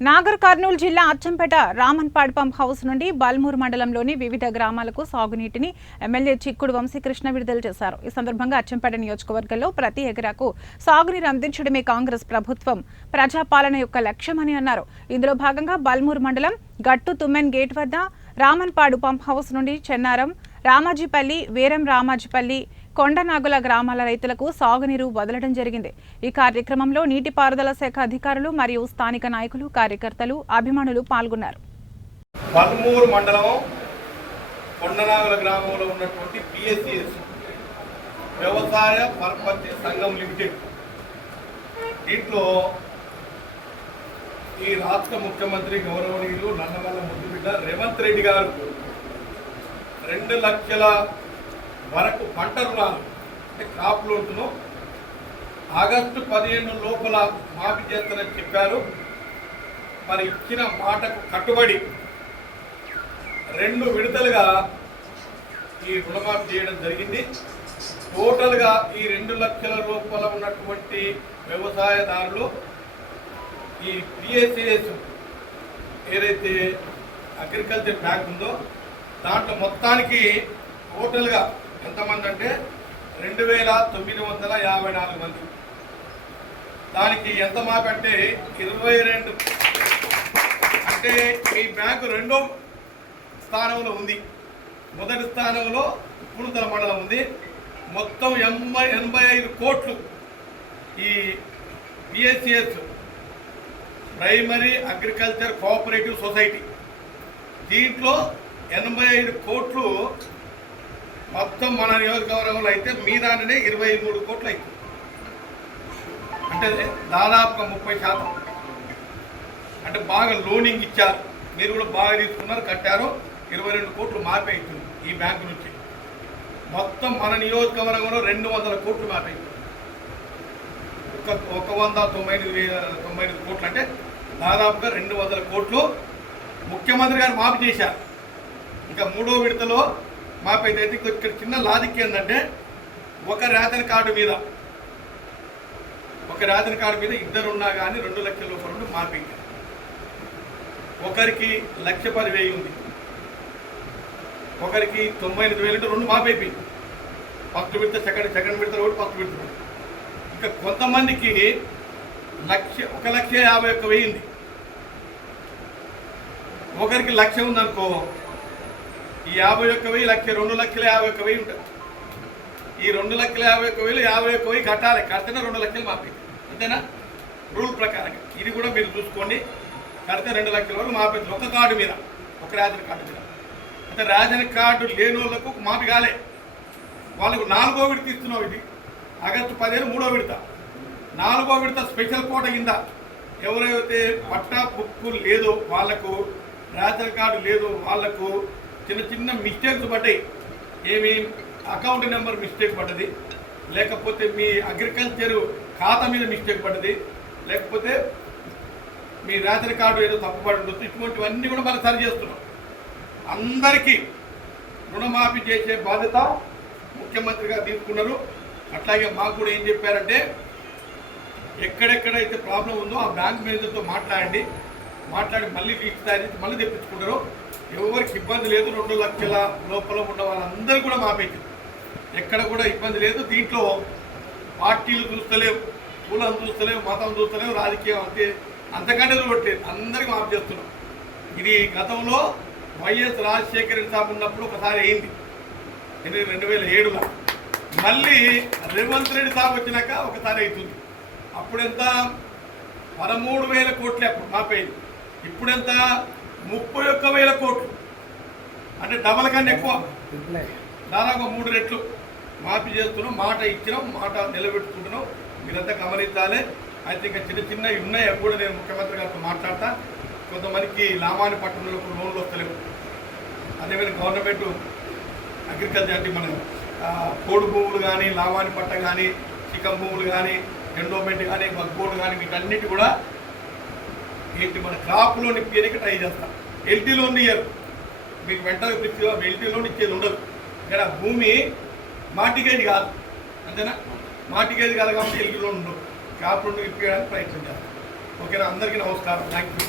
నాగర్ కర్నూలు జిల్లా Achampet Ramanpad pump house నుండి బల్మూర్ మండలంలోని వివిధ గ్రామాలకు సాగునీటిని ఎమ్మెల్యే చిక్కుడు వంశీకృష్ణ విడుదల చేశారు. ఈ సందర్భంగా అచ్చంపేట నియోజకవర్గంలో ప్రతి ఎకరాకు సాగునీరు అందించడమే కాంగ్రెస్ ప్రభుత్వం ప్రజాపాలన యొక్క లక్ష్యమని అన్నారు. ఇందులో భాగంగా బల్మూర్ మండలం గట్టు తుమ్మెన్ గేట్ వద్ద రామన్పాడు పంప్ హౌస్ నుండి చెన్నారం, రామాజీపల్లి, వీరం రామాజీపల్లి, కొండనాగుల గ్రామాల రైతులకు సాగునీరు వదలడం జరిగింది. ఈ కార్యక్రమంలో నీటిపారుదల శాఖ అధికారులు మరియు స్థానిక నాయకులు, కార్యకర్తలు, అభిమానులు పాల్గొన్నారు. బల్మూరు మండలం కొండనాగుల గ్రామంలో ఉన్నటువంటి పిఎస్సిఎస్ వ్యవసాయ పరపతి సంఘం లిమిటెడ్, దీంట్లో ఈ రాష్ట్ర ముఖ్యమంత్రి గౌరవనీయులు నల్లమల్ల ముద్దుబిడ్డ రేవంత్ రెడ్డి గారు 2 లక్షల వరకు పంట రుణాలు అంటే క్రాప్ లోన్ను ఆగస్టు 15 లోపల మాఫీ చేస్తారని చెప్పారు. మరి ఇచ్చిన మాటకు కట్టుబడి 2 విడతలుగా ఈ రుణమాఫీ చేయడం జరిగింది. టోటల్గా ఈ 2 లక్షల రూపాయల ఉన్నటువంటి వ్యవసాయదారులు ఈ పిఎస్సిఎస్ ఏదైతే అగ్రికల్చర్ బ్యాంక్ ఉందో దాంట్లో మొత్తానికి టోటల్గా ఎంతమంది అంటే 2954 మంది. దానికి ఎంత మాకు అంటే 22 అంటే ఈ బ్యాంకు 2వ స్థానంలో ఉంది. మొదటి స్థానంలో పుణుతల మండలం ఉంది. మొత్తం 85 కోట్లు ఈ PSCS primary agriculture cooperative society, దీంట్లో 85 కోట్లు మొత్తం మన నియోజకవర్గంలో అయితే మీ దానినే 23 కోట్లు అవుతుంది. అంటే దాదాపుగా 30%. అంటే బాగా లోనింగ్ ఇచ్చారు, మీరు కూడా బాగా తీసుకున్నారు, కట్టారు. 22 కోట్లు మాఫీ అవుతుంది ఈ బ్యాంకు నుంచి. మొత్తం మన నియోజకవర్గంలో 200 కోట్లు మాఫీ అవుతుంది. 199 కోట్లు అంటే దాదాపుగా 200 కోట్లు ముఖ్యమంత్రి గారు మాఫీ చేశారు. ఇంకా 3వ విడతలో మాఫీ అయితే ఇక్కడ చిన్న లాజిక్ ఏంటంటే ఒక రేషన్ కార్డు మీద ఇద్దరు ఉన్నా కానీ 2 లక్షల రూపాయల నుండి మాఫీ. ఒకరికి 1,10,000 ఉంది, ఒకరికి 98,000 అంటే 2 మాఫీ అయిపోయింది. ఫస్ట్ విడత, సెకండ్ విడత కూడా ఫస్ట్ విడత. ఇంకా కొంతమందికి 1,51,000 ఉంది. ఒకరికి 1,00,000 ఉందనుకో, ఈ 51,000 లక్ష 2,51,000 ఉంటుంది. ఈ 2,51,000 51,000 కట్టాలి. కడితేనే 2 లక్షలు మాఫీ, అంతేనా? రూల్ ప్రకారంగా ఇది కూడా మీరు చూసుకోండి. కడితే 2 లక్షల వరకు మాఫీ ఒక కార్డు మీద, ఒక రేషన్ కార్డు మీద. అంటే రేషన్ కార్డు లేని వాళ్ళకు మాఫీ కాలే, వాళ్ళకు 4వ విడత ఇస్తున్నాం. ఇది ఆగస్టు 15 3వ విడత. 4వ విడత స్పెషల్ కోట కింద ఎవరైతే పట్టా బుక్కు లేదో వాళ్లకు, రేషన్ కార్డు లేదు వాళ్లకు చిన్న మిస్టేక్స్ పడ్డాయి. ఏమి అకౌంట్ నెంబర్ మిస్టేక్ పడ్డది, లేకపోతే మీ అగ్రికల్చర్ ఖాతా మీద మిస్టేక్ పడ్డది, లేకపోతే మీ రేషన్ కార్డు ఏదో తప్పుపడి ఉండొచ్చు. ఇటువంటివన్నీ కూడా మనం సరి చేస్తున్నాం. అందరికీ రుణమాఫీ చేసే బాధ్యత ముఖ్యమంత్రిగా తీసుకున్నారు. అట్లాగే మాకు కూడా ఏం చెప్పారంటే ఎక్కడెక్కడైతే ప్రాబ్లం ఉందో ఆ బ్యాంక్ మేనేజర్తో మాట్లాడి మళ్ళీ లిస్ట్ తయారు చేసి మళ్ళీ తెప్పించుకుంటారు. ఎవరికి ఇబ్బంది లేదు. 2 లక్షల లోపల ఉన్న వాళ్ళందరూ కూడా మాపేది, ఎక్కడ కూడా ఇబ్బంది లేదు. దీంట్లో పార్టీలు చూస్తలేవు, కులం చూస్తలేవు, మతం చూస్తలేవు, రాజకీయం అంతకంటే చూడట్లేదు. అందరికీ మాఫీ చేస్తున్నాం. ఇది గతంలో వైఎస్ రాజశేఖర రెడ్డి సాబ్ ఉన్నప్పుడు ఒకసారి అయింది 2007లో. మళ్ళీ రేవంత్ రెడ్డి సాబ్ వచ్చినాక ఒకసారి అవుతుంది. అప్పుడెంత 13,000 కోట్లే అప్పుడు మాపేది. ఇప్పుడెంత 31,000 కోట్లు. అంటే డబల్ కన్నా ఎక్కువ, దాదాపు 3 రెట్లు మాఫీ చేస్తున్నాం. మాట ఇచ్చినాం, మాట నిలబెట్టుకుంటున్నాం. మీరంతా గమనించాలి. అయితే ఇంకా చిన్నవి ఉన్నాయి, అవి కూడా నేను ముఖ్యమంత్రి గారితో మాట్లాడతా. కొంతమందికి లామాని పట్టణంలో లోన్లు వస్తలేవు. అదేవిధంగా గవర్నమెంట్ అగ్రికల్చర్ అంటే మన కోడి భూములు కానీ, లామాని పట్ట కానీ, చికెన్ భూములు కానీ, ఎండోమెంట్ కానీ, మగ్బోర్డు కానీ, వీటన్నిటి కూడా ఏంటి మన క్రాప్ లోన్ ఇప్పేయడానికి ట్రై చేస్తాం. ఎల్టీ లోన్ ఇయ్యరు మీకు, వెంటనే ఎల్టీ లోన్ ఇచ్చేది ఉండదు. ఇక్కడ భూమి మార్టిగేజ్ కాదు, అంతేనా? మార్టిగేజ్ కాదు కాబట్టి ఎల్టీ లోన్ ఉండదు. క్రాప్ లోన్ ఇప్పేయడానికి ప్రయత్నం చేస్తాం. ఓకేనా? అందరికీ నమస్కారం. Thank you.